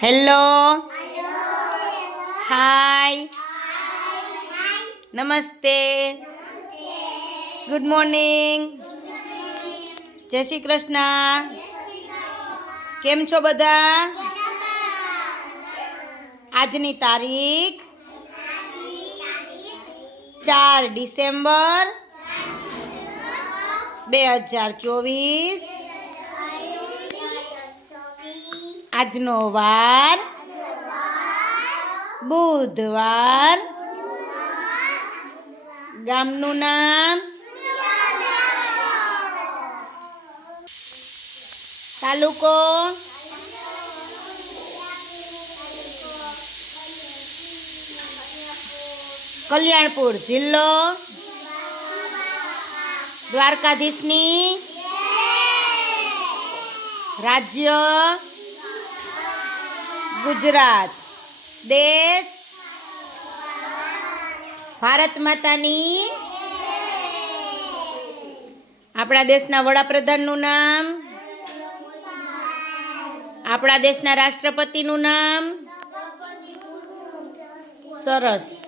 Hello hi નમસ્તે good morning જય શ્રી કૃષ્ણ કેમ છો બધા આજની તારીખ ચાર ડિસેમ્બર બે હજાર ચોવીસ આજનો વાર બુધવાર ગામનું નામ તાલુકો કલ્યાણપુર જિલ્લો દ્વારકાધીશની રાજ્ય ગુજરાત. દેશ. ભારત માતાની. આપણા દેશના વડાપ્રધાનનું નામ. આપણા દેશના રાષ્ટ્રપતિનું નામ. સરસ.